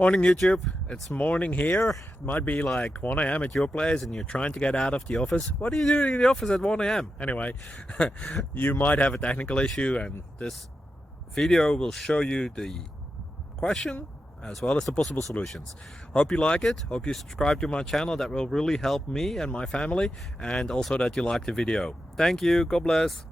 Morning YouTube, it's morning here. It might be like 1 a.m. at your place and you're trying to get out of the office. What are you doing in the office at 1 a.m.? Anyway, you might have a technical issue and this video will show you the question as well as the possible solutions. Hope you like it, hope you subscribe to my channel. That will really help me and my family, and also that you like the video. Thank you, God bless.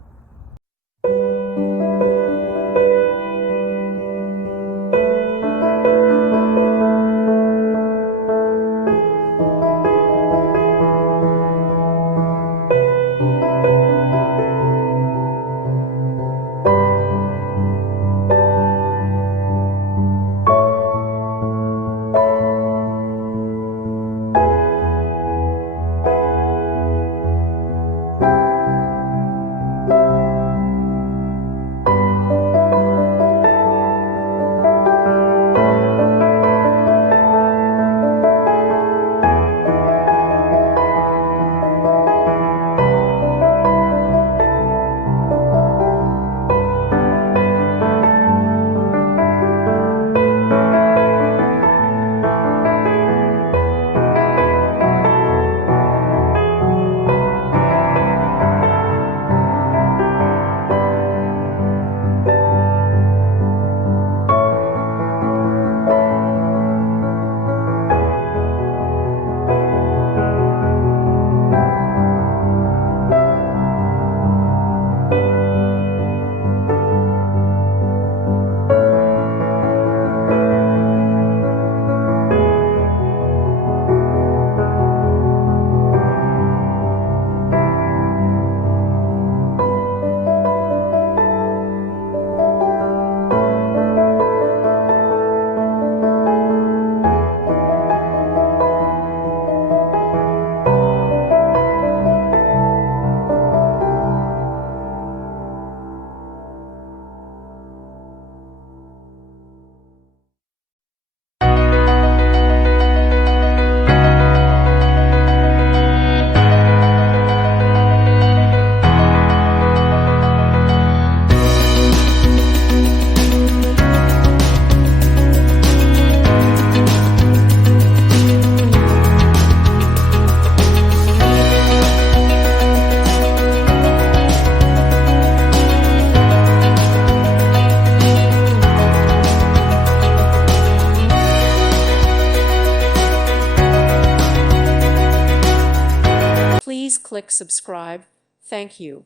Please click subscribe. Thank you.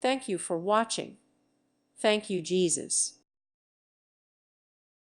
Thank you for watching. Thank you, Jesus.